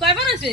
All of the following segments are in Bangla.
কয়বার আছে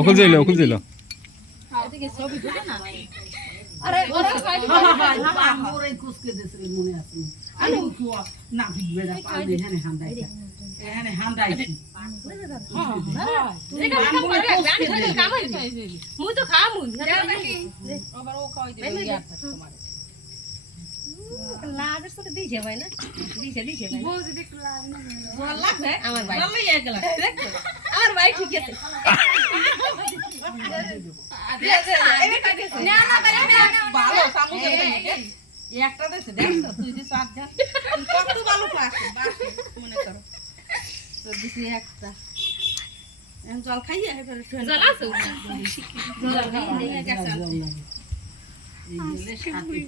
অকুল যাইল আরে ওরা মোরে কুসকে দেশে মনে আছে আলু খুয়া না বিবেদা পাবে এখানে হান্দাই মুই তো খামু আবার ও খাওয়াই দিবে তোমার লাজের সাথে দিছে ভাই না দিছে ভাই বউ যদি একটু লাভ না জল লাগবে আমার ভাই ভালোই একলা দেখো আমার ভাই ঠিক আছে ভালো সামুক একটা দেশে দেখছো তুই যে সাত জন কত ভালো পাস মনে করো তো দিছি একটা জল খাইয়ে এবারে জল আছে জল খাইয়ে গেছে এই সাথে